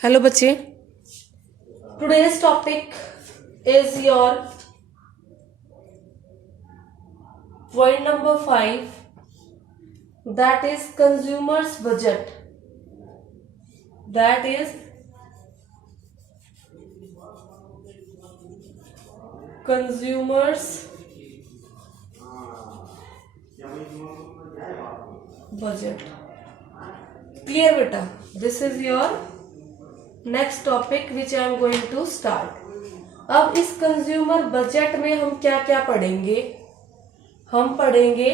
Hello बच्चे, today's topic is your point number 5, that is consumer's budget. That is consumer's budget. Clear बेटा? This is your next topic which I am going to start. अब इस consumer budget में हम क्या क्या पढ़ेंगे? हम पढ़ेंगे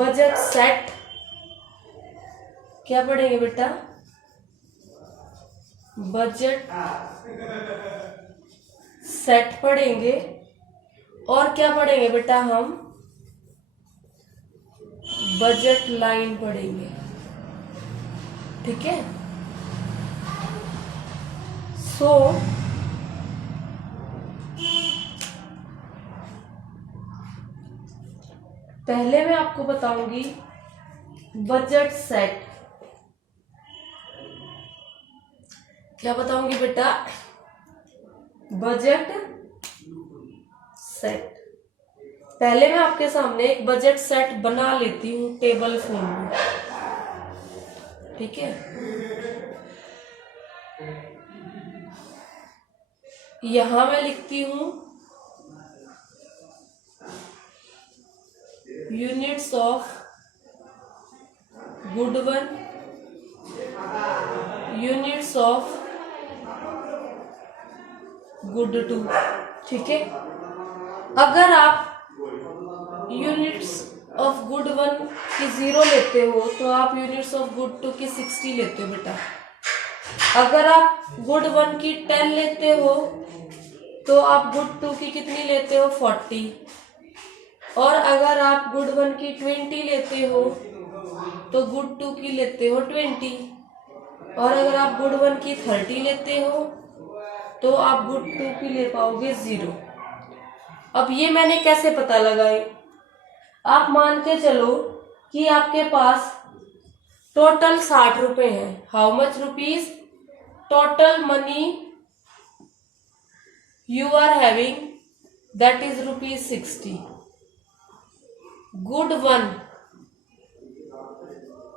बजट सेट। क्या पढ़ेंगे बेटा? बजट सेट पढ़ेंगे। और क्या पढ़ेंगे बेटा? हम बजट लाइन पढ़ेंगे। ठीक है? सो पहले मैं आपको बताऊंगी बजट सेट। क्या बताऊंगी बेटा? Budget set. पहले मैं आपके सामने एक बजट सेट बना लेती हूं टेबल फॉर्म में। ठीक है? यहां मैं लिखती हूं units of good 1, units of good 2। ठीक है? अगर आप यूनिट्स ऑफ गुड 1 की 0 लेते हो तो आप यूनिट्स ऑफ गुड 2 की 60 लेते हो बेटा। अगर आप गुड 1 की 10 लेते हो तो आप गुड 2 की कितनी लेते हो? 40। और अगर आप गुड 1 की 20 लेते हो तो गुड 2 की लेते हो 20। और अगर आप गुड 1 की 30 लेते हो तो आप गुड 2 की ले पाओगे 0। अब ये मैंने कैसे पता लगाए? आप मान के चलो कि आपके पास टोटल 60 रुपए हैं। How much rupees? Total money you are having, that is rupees 60। Good 1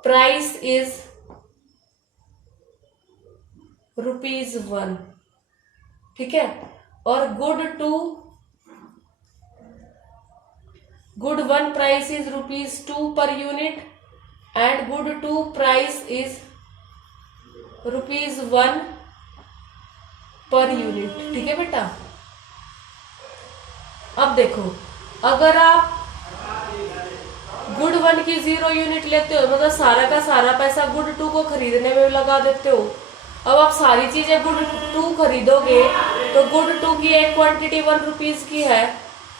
price is rupees 1। ठीक है? और good 1 price is rupees 2 per unit and good 2 price is rupees 1 per unit. ठीक है बेटा? अब देखो, अगर आप गुड 1 की 0 यूनिट लेते हो, मतलब सारा का सारा पैसा गुड 2 को खरीदने में लगा देते हो। अब आप सारी चीजें गुड 2 खरीदोगे तो गुड 2 की एक क्वांटिटी 1 रुपीज की है,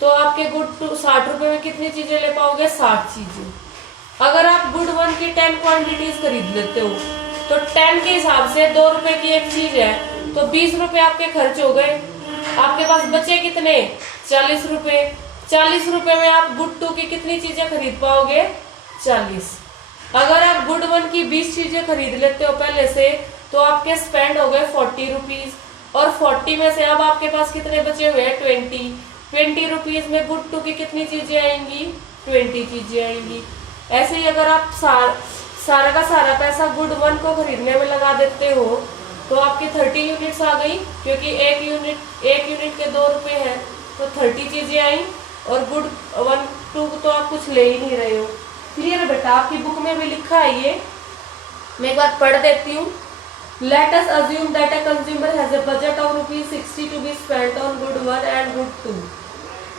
तो आपके गुड 2 60 रुपए में कितनी चीजें ले पाओगे? 60 चीजें। अगर आप गुड 1 की 10 क्वांटिटीज खरीद लेते हो तो 10 के हिसाब से 2 रुपए की एक चीज है, तो 20 रुपए आपके खर्च हो गए। आपके पास बचे कितने? 40 रुपए। 40 रुपए में आप गुड 2 की कितनी चीजें खरीद पाओगे? 40। अगर आप गुड 1 की 20 चीजें खरीद लेते हो पहले से तो आपके स्पेंड हो गए 40 रुपीज। और 40 में से अब आपके पास कितने बचे हुए हैं? 20 रुपीज में गुड 2 की कितनी चीजें आएंगी? 20 चीजें आएंगी। ऐसे ही अगर आप सारा का सारा पैसा गुड 1 को खरीदने में लगा देते हो तो आपकी 30 यूनिट्स आ गई, क्योंकि एक यूनिट के 2 रुपए हैं, तो 30 चीजें आई। और गुड 1 2 तो आप कुछ ले ही नहीं रहे हो। क्लियर है बेटा? आपकी बुक में भी लिखा है ये, मैं एक बार पढ़ देती हूँ। Let us assume that a consumer has a budget of rupees 60 to be spent on good 1 and good 2.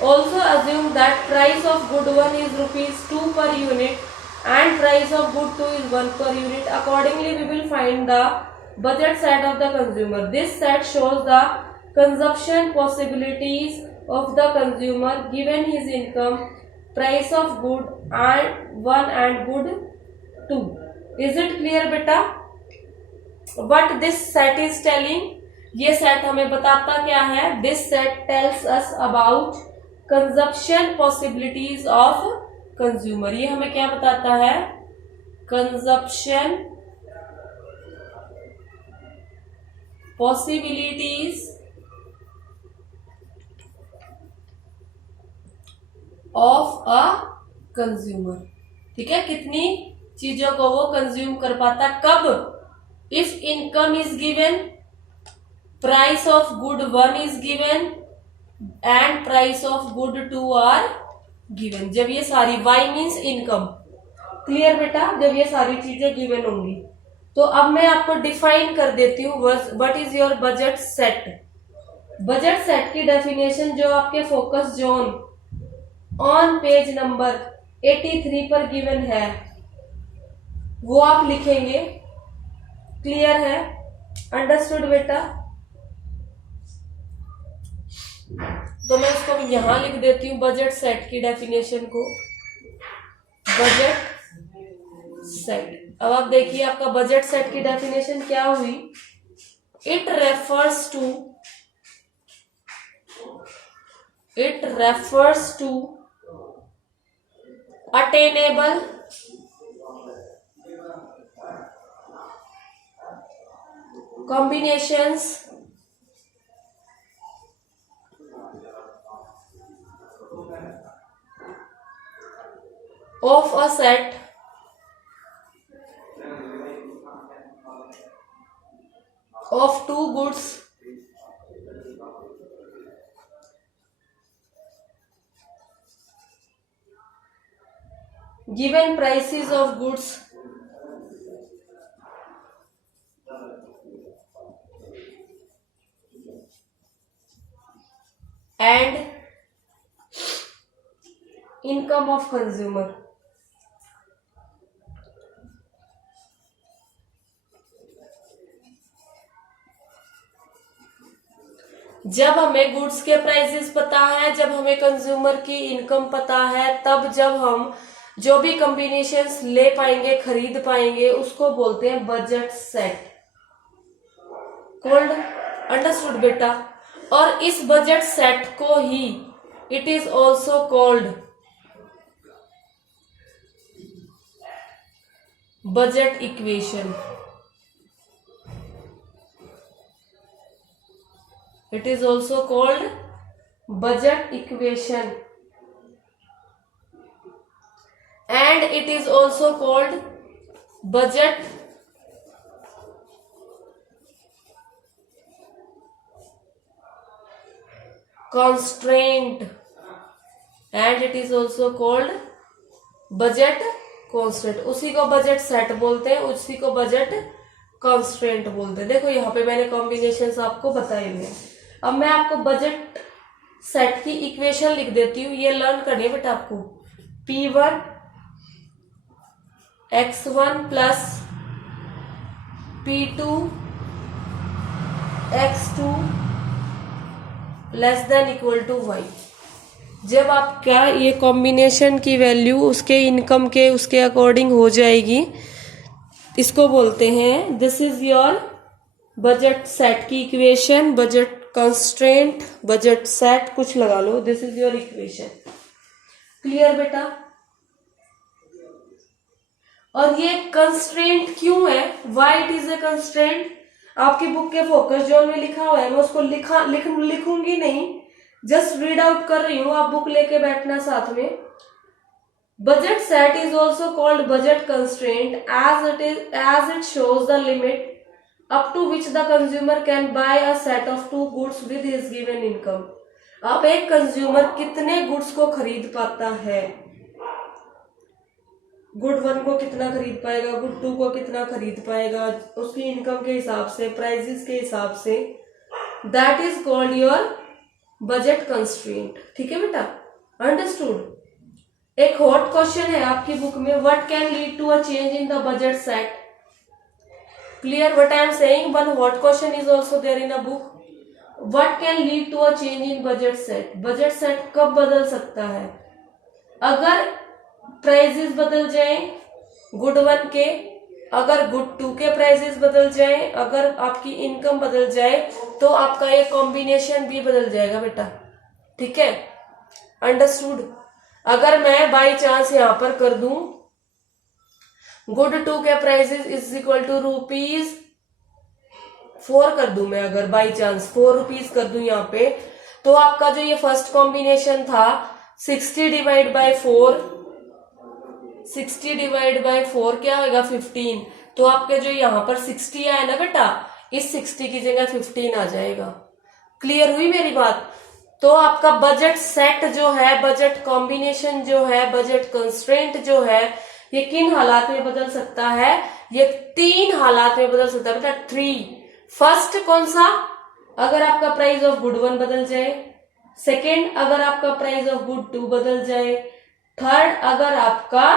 Also assume that price of good 1 is rupees 2 per unit and price of good 2 is 1 per unit. Accordingly, we will find the budget set of the consumer. This set shows the consumption possibilities of the consumer given his income, price of good and 1 and good 2. Is it clear beta? What this set is telling? ये set हमें बताता क्या है? This set tells us about consumption possibilities of consumer। ये हमें क्या बताता है? consumption possibilities of a consumer। ठीक है, कितनी चीजों को वो कंज्यूम कर पाता, कब? If income is given, price of good 1 is given and price of good 2 are given. जब ये सारी y मीन्स इनकम, क्लियर बेटा, जब ये सारी चीजें गिवन होंगी। तो अब मैं आपको डिफाइन कर देती हूँ what is your budget set. Budget set की डेफिनेशन जो आपके focus zone on page number 83 पर गिवन है वो आप लिखेंगे। क्लियर है? अंडरस्टूड बेटा? तो मैं इसको यहां लिख देती हूँ बजट सेट की डेफिनेशन को, बजट सेट। अब आप देखिए आपका बजट सेट की डेफिनेशन क्या हुई। It refers to attainable combinations of a set of two goods given prices of goods and income of consumer। जब हमें गुड्स के प्राइसेस पता है, जब हमें कंज्यूमर की इनकम पता है, तब जब हम जो भी कॉम्बिनेशंस ले पाएंगे, खरीद पाएंगे, उसको बोलते हैं बजट सेट। कॉल्ड, अंडरस्टूड बेटा? और इस बजट सेट को ही it is also called budget equation. It is also called budget equation and it is also called budget constraint and it is also called budget constraint। उसी को budget set बोलते हैं, उसी को बजट कॉन्स्ट्रेंट बोलते हैं। देखो यहाँ पे मैंने कॉम्बिनेशंस आपको बताए हुए हैं। अब मैं आपको बजट सेट की इक्वेशन लिख देती हूँ, ये लर्न करनी है बेटा आपको। P1 x1 plus P2 x2 less than equal to y। जब आपका ये कॉम्बिनेशन की वैल्यू उसके इनकम के उसके अकॉर्डिंग हो जाएगी, इसको बोलते हैं, this is your budget set की equation. Budget constraint, budget set, कुछ लगा लो, this is your equation. Clear बेटा? और ये कंस्ट्रेंट क्यों है, why it is a constraint, आपकी बुक के फोकस जोन में लिखा हुआ है। मैं उसको लिखूंगी नहीं, जस्ट रीड आउट कर रही हूं, आप बुक लेके बैठना साथ में। Budget set is also called budget constraint as it shows the limit up to which the consumer can buy a set of two goods with his given income। अब एक कंज्यूमर कितने गुड्स को खरीद पाता है, गुड 1 को कितना खरीद पाएगा, गुड 2 को कितना खरीद पाएगा, उसकी इनकम के हिसाब से, प्राइसेस के हिसाब से, that is called your budget constraint. ठीक है बेटा? अंडरस्टूड? एक हॉट क्वेश्चन है आपकी बुक में, what can lead to a change in the budget set. Clear what I am saying? One hot question is also there in a book, what can lead to a change in budget set. Budget set कब बदल सकता है? अगर prices बदल जाएं good 1 के, अगर good 2 के प्राइसेस बदल जाएं, अगर आपकी इनकम बदल जाए, तो आपका ये कॉम्बिनेशन भी बदल जाएगा बेटा। ठीक है? अंडरस्टूड? अगर मैं बाई चांस यहां पर कर दूं गुड 2 के प्राइसेस इज इक्वल टू ₹4 कर दूं मैं, अगर बाई चांस ₹4 कर दूं यहाँ पे, तो आपका जो ये फर्स्ट कॉम्बिनेशन था 60 डिवाइड बाय 4, 60 डिवाइड बाय 4 क्या होगा 15। तो आपके जो यहाँ पर 60 आया ना बेटा, इस 60 की जगह 15 आ जाएगा। क्लियर हुई मेरी बात? तो आपका बजट सेट जो है, बजट कॉम्बिनेशन जो है, बजट कंस्ट्रेंट जो है, ये किन हालात में बदल सकता है? ये 3 हालात में बदल सकता है बेटा, 3। फर्स्ट कौन सा? अगर आपका प्राइस ऑफ गुड 1 बदल जाए। सेकेंड, अगर आपका प्राइस ऑफ गुड 2 बदल जाए। थर्ड, अगर आपका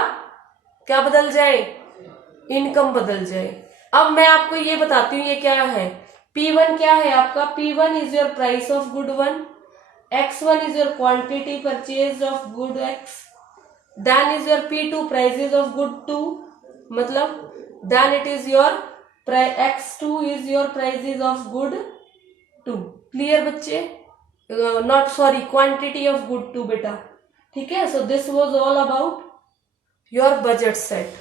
क्या बदल जाए? इनकम बदल जाए। अब मैं आपको ये बताती हूँ ये क्या है। P1 क्या है आपका? P1 is your price of good 1, X1 is your quantity purchased of good X, then is your P2 prices of good 2, मतलब then it is your X2 is your prices of good 2। Clear बच्चे? Not sorry, quantity of good 2 बेटा, ठीक है। So this was all about your budget set.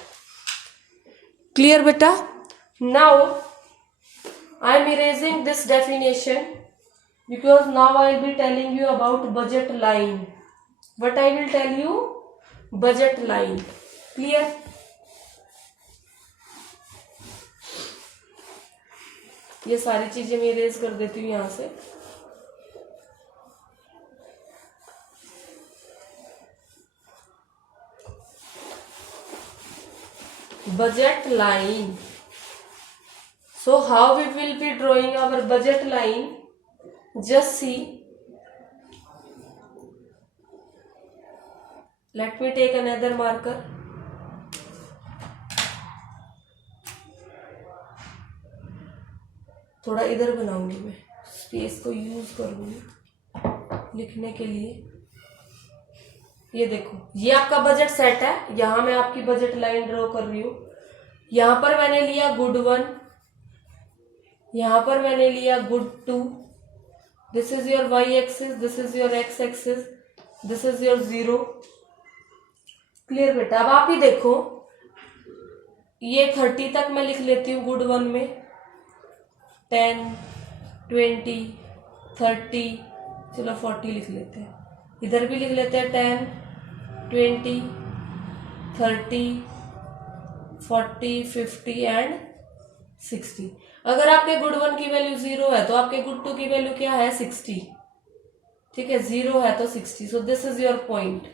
Clear बेटा? Now I am erasing this definition because now I will be telling you about budget line. What I will tell you? Budget line. Clear? ये सारी चीजें मैं erase कर देती हूँ यहाँ से। Budget line. So how we will be drawing our budget line? Just see. Let me take another marker. थोड़ा इधर बनाऊंगी मैं, स्पेस को यूज करूंगी लिखने के लिए। ये देखो, ये आपका बजट सेट है। यहां मैं आपकी बजट लाइन ड्रॉ कर रही हूं। यहां पर मैंने लिया गुड 1, यहां पर मैंने लिया good 2। This is your y axis, this is your x axis, this is your 0। Clear बेटा? अब आप ही देखो, ये 30 तक मैं लिख लेती हूँ गुड 1 में, 10, 20, 30, चलो 40 लिख लेते हैं। इधर भी लिख लेते हैं 10, 20, 30, 40, 50 एंड 60। अगर आपके गुड 1 की वैल्यू 0 है तो आपके गुड 2 की वैल्यू क्या है? 60। ठीक है, 0 है तो 60। So this is your point.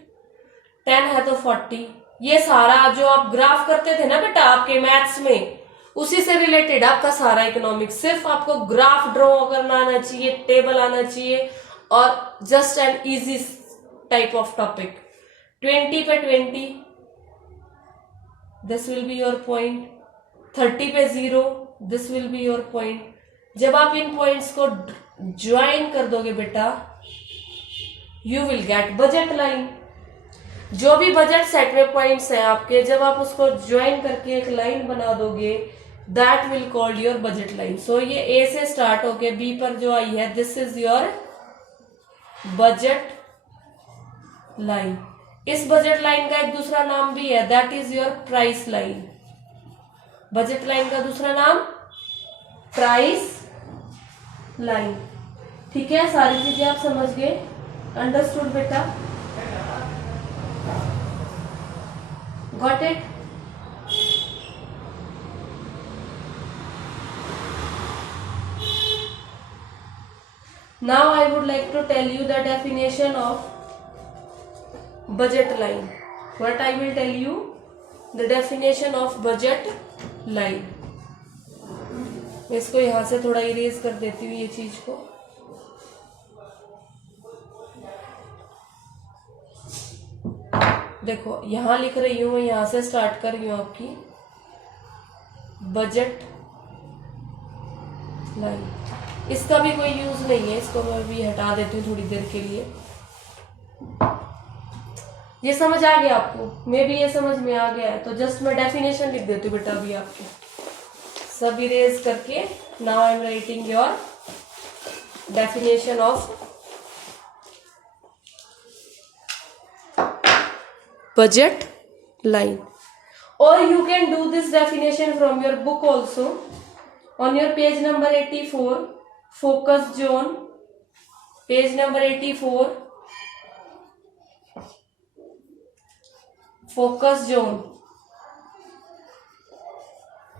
10 है तो 40। ये सारा जो आप ग्राफ करते थे ना बेटा आपके मैथ्स में, उसी से रिलेटेड आपका सारा इकोनॉमिक्स। सिर्फ आपको ग्राफ ड्रॉ करना आना चाहिए, टेबल आना चाहिए, और just an easy type of topic. 20 पे 20, this will be your point. 30 पे 0, this will be your point. जब आप इन पॉइंट्स को ज्वाइन कर दोगे बेटा, you will get budget line. जो भी बजट सेट में पॉइंट्स हैं आपके, जब आप उसको ज्वाइन करके एक लाइन बना दोगे, that will called your budget line. So ये ए से स्टार्ट होके बी पर जो आई है, this is your budget line. इस बजट लाइन का एक दूसरा नाम भी है, that is your price line. Budget line का दूसरा नाम प्राइस लाइन। ठीक है, सारी चीजें आप समझ गए? अंडरस्टूड बेटा? Got it? Now I would like to tell you the definition of budget line. What I will tell you, the definition of budget line. मैं इसको यहां से थोड़ा इरेज कर देती हूँ ये चीज को। देखो यहां लिख रही हूं मैं, यहां से स्टार्ट कर रही हूं आपकी बजट लाइन। इसका भी कोई यूज नहीं है, इसको मैं भी हटा देती हूँ थोड़ी देर के लिए। ये समझ आ गया आपको? मे भी ये समझ में आ गया है तो जस्ट मैं डेफिनेशन लिख देती हूँ बेटा अभी आपकी, सब इरेज करके। Now I am writing your definition of budget line. or you can do this definition from your book also. On your page number 84, focus zone, page number 84, focus zone.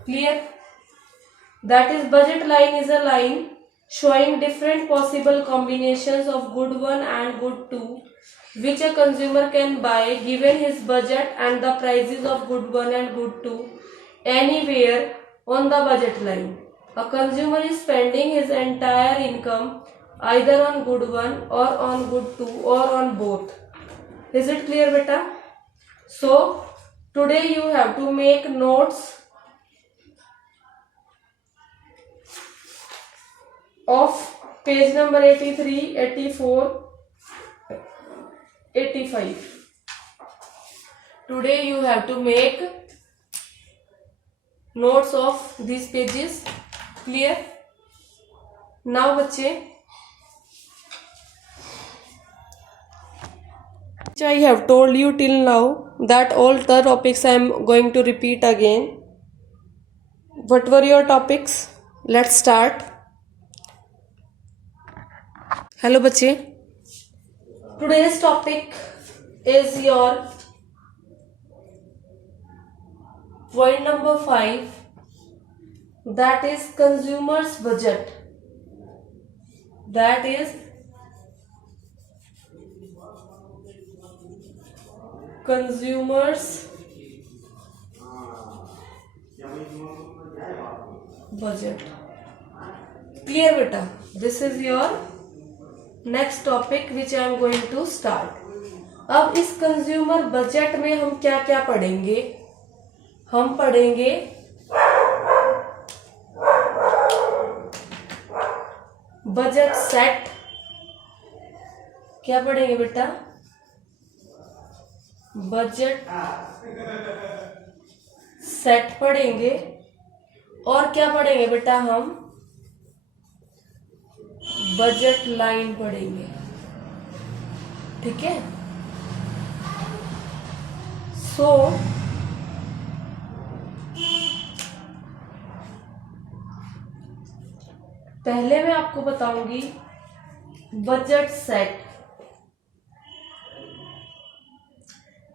Clear? That is, budget line is a line showing different possible combinations of good 1 and good 2 which a consumer can buy given his budget and the prices of good 1 and good 2 anywhere on the budget line. A consumer is spending his entire income either on good 1 or on good 2 or on both. Is it clear, beta? So today you have to make notes of page number 83, 84, 85. Today you have to make notes of these pages. Clear? Now बच्चे, I have told you till now that all the topics I am going to repeat again. What were your topics? Let's start. Hello बच्चे, today's topic is your point number 5, that is consumer's budget. That is consumer's budget. Clear beta? This is your next topic which I am going to start. अब इस consumer budget में हम क्या क्या पढ़ेंगे? हम पढ़ेंगे बजट सेट. क्या पढ़ेंगे बेटा? बजट सेट पढ़ेंगे. और क्या पढ़ेंगे बेटा? हम बजट लाइन पढ़ेंगे. ठीक है? सो पहले मैं आपको बताऊंगी बजट सेट.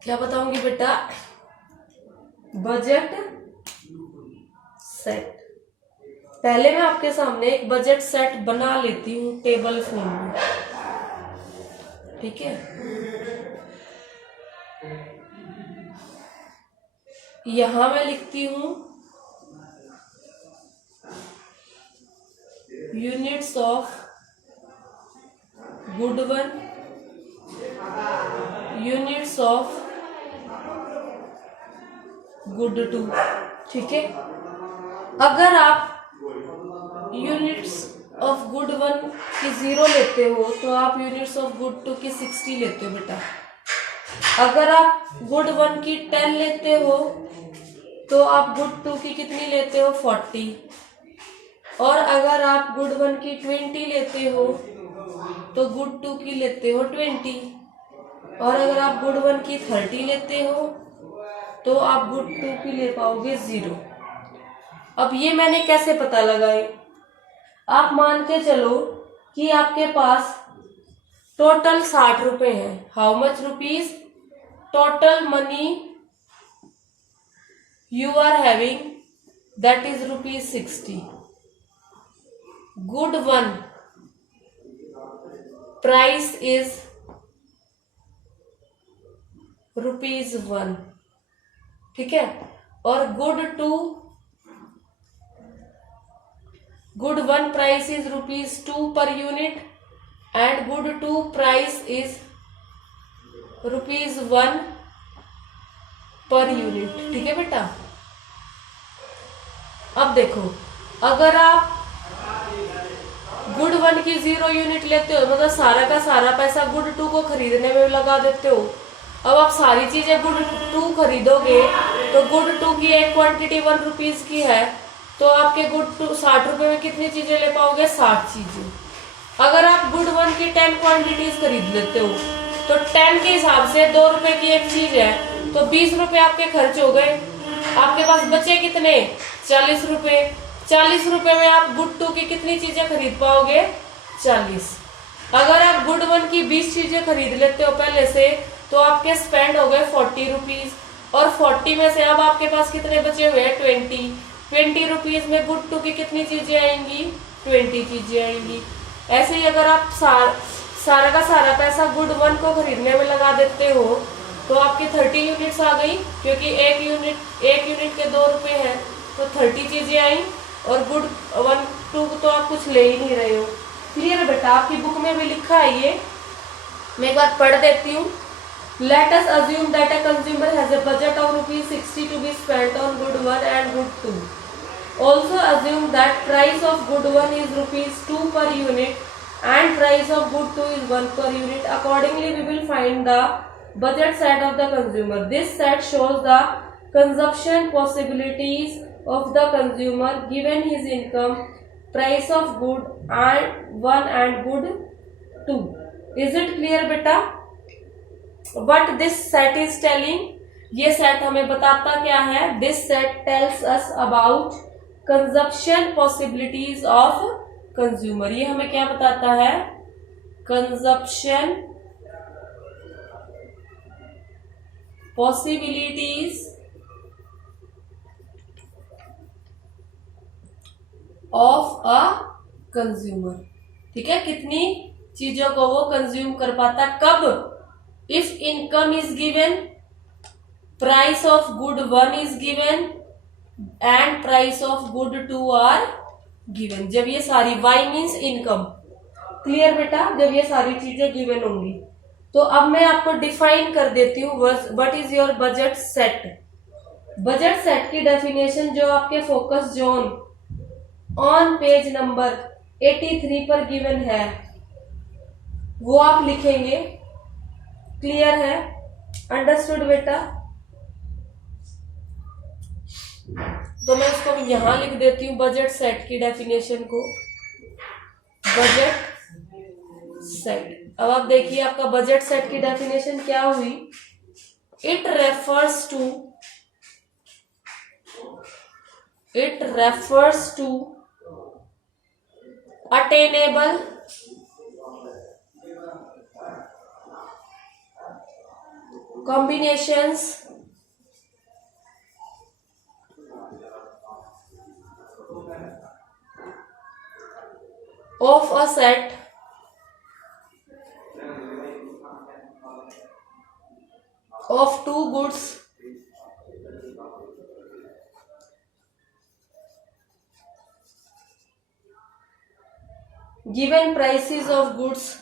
क्या बताऊंगी बेटा? Budget set. पहले मैं आपके सामने एक बजट सेट बना लेती हूँ टेबल फॉर्म में. ठीक है? यहां मैं लिखती हूँ units of good 1, units of good 2. ठीक है? अगर आप यूनिट्स ऑफ गुड 1 की 0 लेते हो तो आप यूनिट्स ऑफ गुड 2 की 60 लेते हो बेटा. अगर आप गुड 1 की 10 लेते हो तो आप गुड 2 की कितनी लेते हो? 40. और अगर आप गुड 1 की 20 लेते हो तो गुड 2 की लेते हो 20. और अगर आप गुड 1 की 30 लेते हो तो आप गुड 2 की ले पाओगे 0. अब ये मैंने कैसे पता लगाए? आप मान के चलो कि आपके पास टोटल 60 रुपए हैं. How much rupees? Total money you are having, that is rupees 60. Good 1 price is rupees 1. ठीक है? और good 1 price is rupees 2 per unit and good 2 price is rupees 1 per unit. ठीक है बेटा? अब देखो, अगर आप गुड 1 की 0 यूनिट लेते हो, मतलब सारा का सारा पैसा गुड 2 को खरीदने में लगा देते हो. अब आप सारी चीजें गुड 2 खरीदोगे तो गुड 2 की एक क्वांटिटी 1 रुपीज की है तो आपके गुड 2 60 रुपए में कितनी चीजें ले पाओगे? 60 चीजें. अगर आप गुड 1 की 10 क्वांटिटीज खरीद लेते हो तो 10 के हिसाब से 2 रुपए की एक चीज है तो 20 रुपए आपके खर्च हो गए. आपके पास बचे कितने, 40 रुपए। 40 रुपए में आप गुड 2 की कितनी चीजें खरीद पाओगे, 40। अगर आप गुड 1 की 20 चीजें खरीद लेते हो पहले से, तो आपके स्पेंड हो गए 40 रुपीज, और 40 में से अब आपके पास कितने बचे हुए हैं, 20। 20 रुपीज में गुड 2 की कितनी चीजें आएंगी, 20 चीजें आएंगी। ऐसे ही अगर आप सारा का सारा पैसा गुड 1 को खरीदने में लगा देते हो, तो आपकी 30 यूनिट्स आ गई, क्योंकि एक यूनिट के 2 रुपए हैं, तो 30 चीजें आई। और गुड 1 2 तो आप कुछ ले ही नहीं रहे हो। क्लियर है बेटा, आपकी बुक में भी लिखा है ये, मैं एक बार पढ़ देती हूँ। Let us assume that a consumer has a budget of ₹60 to be spent on good 1 and good 2. Also assume that price of good 1 is ₹2 per unit and price of good 2 is 1 per unit. Accordingly, we will find the budget set of the consumer. This set shows the consumption possibilities of the consumer given his income, price of good and 1 and good 2. Is it clear बेटा? What this set is telling, ये set हमें बताता क्या है, this set tells us about consumption possibilities of consumer. ये हमें क्या बताता है, consumption possibilities of a consumer. ठीक है, कितनी चीजों को वो कंज्यूम कर पाता, कब, if income is given, price of good 1 is given and price of good 2 are given. जब ये सारी y means income, क्लियर बेटा, जब ये सारी चीजें गिवन होंगी। तो अब मैं आपको डिफाइन कर देती हूँ what is your budget set. Budget set की डेफिनेशन जो आपके focus zone on page number 83 पर गिवन है, वो आप लिखेंगे। क्लियर है, अंडरस्टूड बेटा? तो मैं उसको यहां लिख देती हूँ बजट सेट की डेफिनेशन को, बजट सेट। अब आप देखिए आपका बजट सेट की डेफिनेशन क्या हुई, it refers to attainable combinations of a set of two goods given prices of goods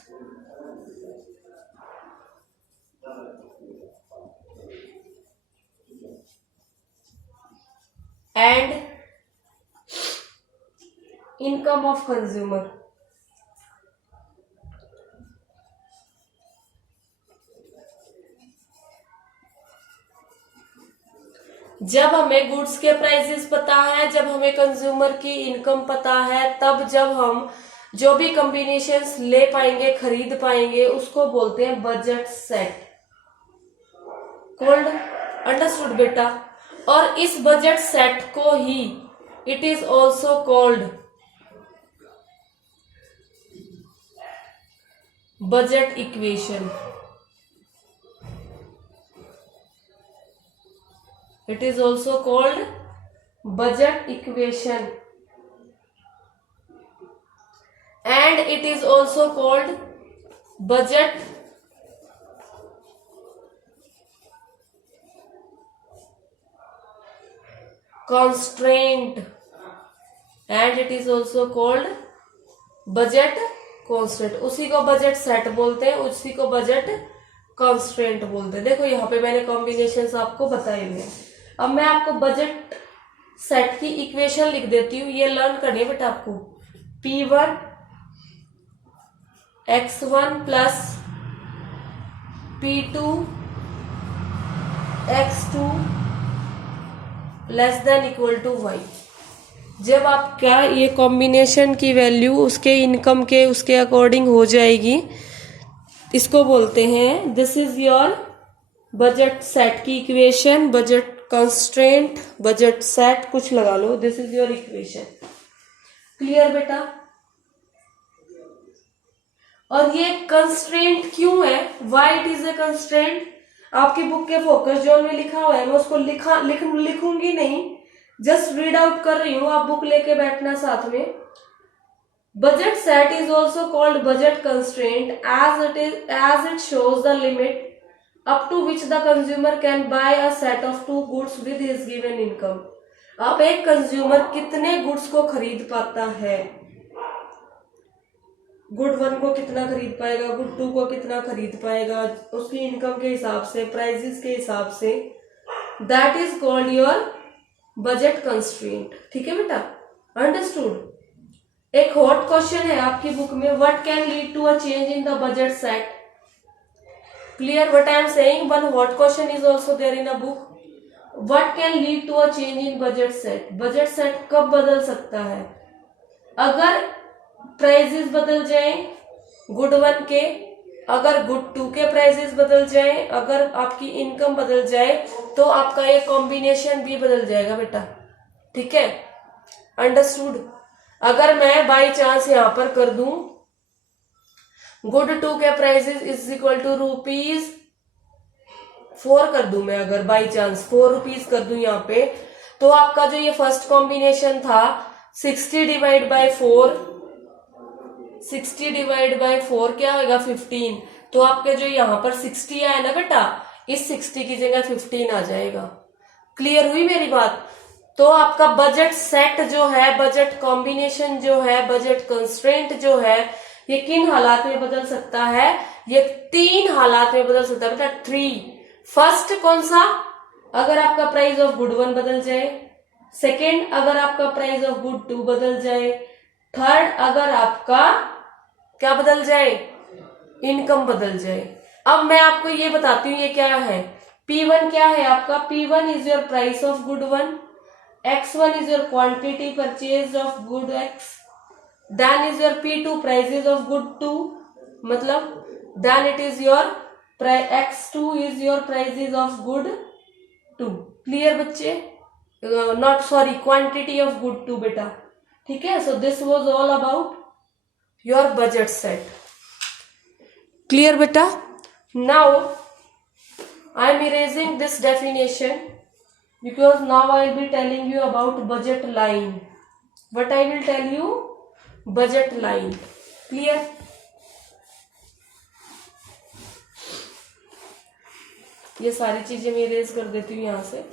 and income of consumer. जब हमें गुड्स के प्राइसेस पता है, जब हमें कंज्यूमर की इनकम पता है, तब जब हम जो भी कॉम्बिनेशंस ले पाएंगे, खरीद पाएंगे, उसको बोलते हैं बजट सेट। कॉल्ड, अंडरस्टूड बेटा? और इस बजट सेट को ही it is also called budget equation. It is also called budget equation and it is also called budget constraint and it is also called budget constraint। उसी को budget set बोलते हैं, उसी को बजट कॉन्स्ट्रेंट बोलते हैं। देखो यहाँ पे मैंने कॉम्बिनेशंस आपको बताए हुए हैं। अब मैं आपको बजट सेट की इक्वेशन लिख देती हूँ, ये लर्न करनी है बेटा आपको। P1 x1 plus P2 x2 less than equal to y। जब आपका ये कॉम्बिनेशन की वैल्यू उसके इनकम के उसके अकॉर्डिंग हो जाएगी, इसको बोलते हैं, this is your budget set की equation, budget constraint budget set कुछ लगा लो, this is your equation. Clear बेटा? और ये कंस्ट्रेंट क्यों है, why it is a constraint, आपकी बुक के फोकस जोन में लिखा हुआ है, मैं उसको लिखूंगी नहीं, जस्ट रीड आउट कर रही हूं, आप बुक लेके बैठना साथ में। Budget set is also called budget constraint as it shows the limit up to which the consumer can buy a set of two goods with his given income। अब एक कंज्यूमर कितने गुड्स को खरीद पाता है, गुड 1 को कितना खरीद पाएगा, गुड 2 को कितना खरीद पाएगा, उसकी इनकम के हिसाब से, प्राइसेस के हिसाब से, that is called your budget constraint. ठीक है बेटा? अंडरस्टूड? एक हॉट क्वेश्चन है आपकी बुक में, what can lead to a change in the budget set. Clear what I am saying? One hot question is also there in a book, what can lead to a change in budget set. Budget set कब बदल सकता है? अगर prices बदल जाए good 1 के, अगर good 2 के प्राइजेस बदल जाए, अगर आपकी इनकम बदल जाए, तो आपका ये कॉम्बिनेशन भी बदल जाएगा बेटा। ठीक है? अंडरस्टूड? अगर मैं बाई चांस यहां पर कर दूं गुड 2 के प्राइजेस इज इक्वल टू ₹4 कर दूं, मैं अगर बाई चांस 4 रुपीज कर दूं यहाँ पे, तो आपका जो ये फर्स्ट कॉम्बिनेशन था 60 डिवाइड बाई 4, 60 डिवाइड बाई 4 क्या होगा 15, तो आपके जो यहाँ पर 60 आया ना बेटा, इस 60 की जगह 15 आ जाएगा। क्लियर हुई मेरी बात? तो आपका बजट सेट जो है, बजट कॉम्बिनेशन जो है, बजट कंस्ट्रेंट जो है, ये किन हालात में बदल सकता है? ये 3 हालात में बदल सकता है बेटा, 3। फर्स्ट कौन सा? अगर आपका प्राइस ऑफ गुड 1 बदल जाए, सेकेंड अगर आपका प्राइस ऑफ गुड 2 बदल जाए, थर्ड अगर आपका क्या बदल जाए, इनकम बदल जाए। अब मैं आपको ये बताती हूँ ये क्या है। P1 क्या है आपका? P1 is your price of good 1, X1 is your quantity purchased of good X, then is your P2 prices of good 2, मतलब then it is your X2 is your prices of good 2। Clear बच्चे? Not sorry, quantity of good 2 बेटा। ठीक है? So this was all about your budget set. Clear बेटा? Now I am erasing this definition because now I will be telling you about budget line. What I will tell you? Budget line. Clear? ये सारी चीजें मैं erase कर देती हूँ यहां से।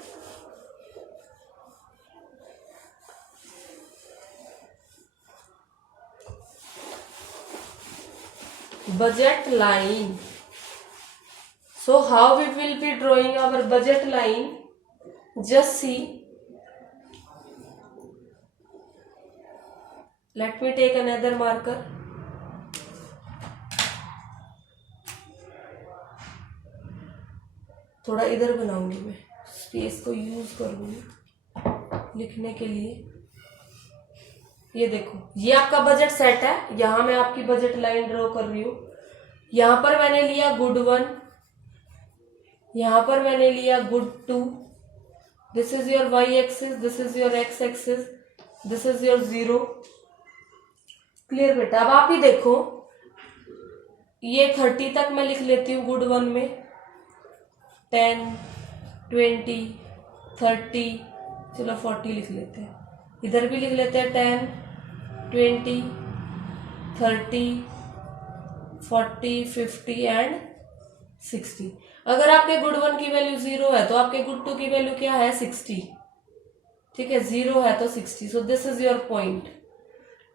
Budget line. So how we will be drawing our budget line? Just see, let me take another marker। थोड़ा इधर बनाऊंगी मैं, स्पेस को यूज करूंगी लिखने के लिए। ये देखो, ये आपका बजट सेट है, यहां मैं आपकी बजट लाइन ड्रॉ कर रही हूं। यहां पर मैंने लिया गुड 1, यहां पर मैंने लिया good 2, this is your y axis, this is your x axis, this is your 0। Clear बेटा? अब आप ही देखो, ये 30 तक मैं लिख लेती हूँ गुड 1 में, 10, 20, 30, चलो 40 लिख लेते हैं, इधर भी लिख लेते हैं 10, 20, 30, 40, 50 एंड 60। अगर आपके गुड 1 की वैल्यू 0 है तो आपके गुड 2 की वैल्यू क्या है? 60। ठीक है? 0 है तो 60। So this is your point.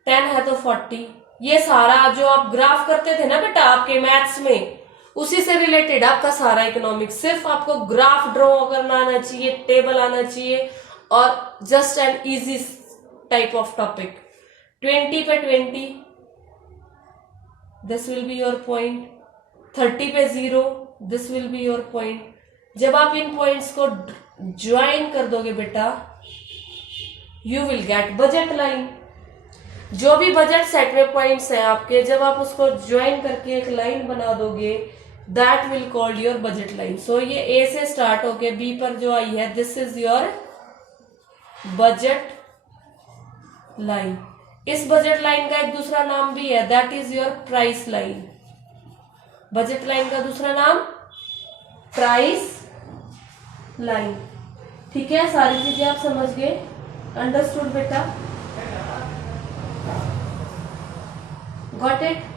10 है तो 40। ये सारा जो आप ग्राफ करते थे ना बेटा आपके मैथ्स में, उसी से रिलेटेड आपका सारा इकोनॉमिक्स। सिर्फ आपको ग्राफ ड्रॉ करना आना चाहिए, टेबल आना चाहिए, और just an easy type of topic. 20 पे 20, this will be your point. 30 पे 0, this will be your point. जब आप इन पॉइंट्स को ज्वाइन कर दोगे बेटा, you will get budget line. जो भी बजट सेट में पॉइंट्स हैं आपके, जब आप उसको ज्वाइन करके एक लाइन बना दोगे, that will called your budget line. So ये ए से स्टार्ट होके बी पर जो आई है, this is your budget line. इस बजट लाइन का एक दूसरा नाम भी है, that is your price line. Budget line का दूसरा नाम प्राइस लाइन। ठीक है, सारी चीजें आप समझ गए, अंडरस्टूड बेटा, got it.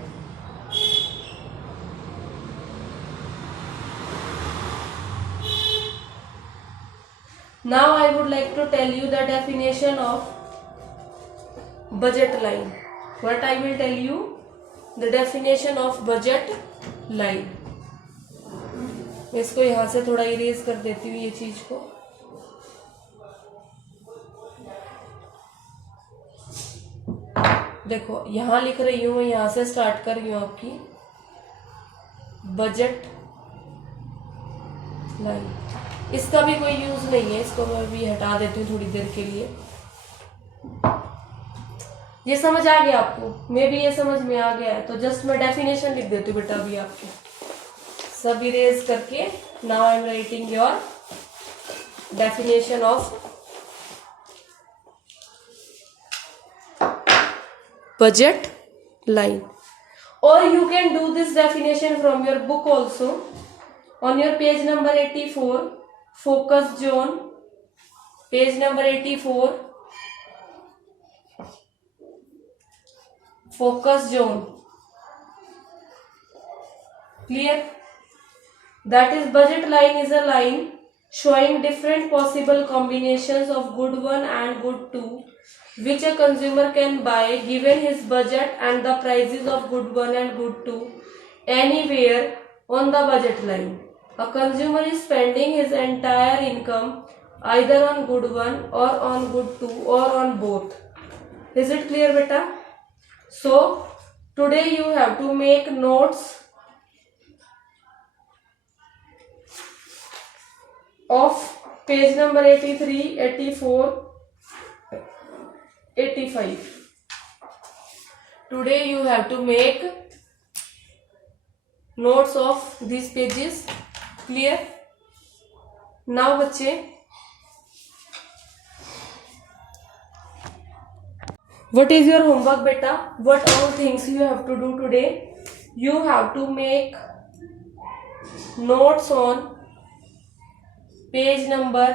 Now I would like to tell you the definition of budget line. What I will tell you, the definition of budget line. मैं इसको यहां से थोड़ा इरेज कर देती हूँ ये चीज को। देखो यहां लिख रही हूँ, यहां से स्टार्ट कर रही हूँ आपकी बजट लाइन। इसका भी कोई यूज नहीं है, इसको मैं भी हटा देती हूँ थोड़ी देर के लिए। ये समझ आ गया आपको? मे भी ये समझ में आ गया है, तो जस्ट मैं डेफिनेशन लिख देती हूँ बेटा अभी आपकी, सब इरेज करके। Now I am writing your definition of budget line, or you can do this definition from your book also. On your page number 84, focus zone, page number 84, focus zone, clear? That is, budget line is a line showing different possible combinations of good one and good two, which a consumer can buy given his budget and the prices of good one and good two anywhere on the budget line. A consumer is spending his entire income either on good one or on good two or on both. Is it clear beta? So today you have to make notes of page number 83, 84, 85. Today you have to make notes of these pages. Clear? Now बच्चे, what is your homework beta? What all things you have to do today? You have to make notes on page number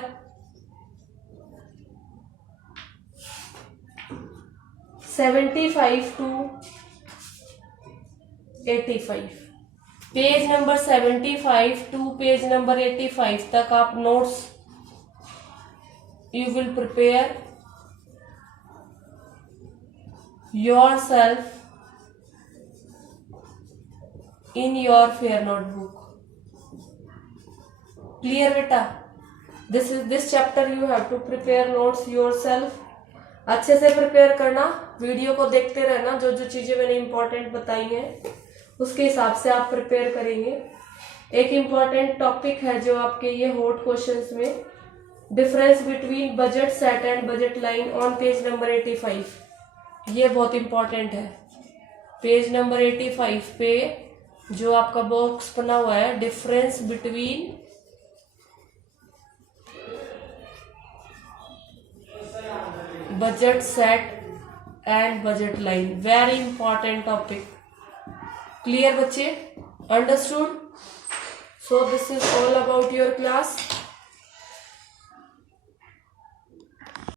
75 to 85। Page number 75 to page number 85 तक आप notes you will prepare yourself in your fair notebook. Clear beta? This chapter you have to prepare notes yourself. अच्छे से prepare करना, video को देखते रहना, जो जो चीजें मैंने इंपॉर्टेंट बताई हैं उसके हिसाब से आप प्रिपेयर करेंगे। एक इम्पॉर्टेंट टॉपिक है जो आपके ये हॉट क्वेश्चंस में, difference between budget set and budget line on page number 85। ये बहुत इंपॉर्टेंट है। पेज नंबर 85 पे जो आपका बॉक्स बना हुआ है, difference between budget set and budget line, very important topic. Clear बच्चे? Understood? So this is all about your class.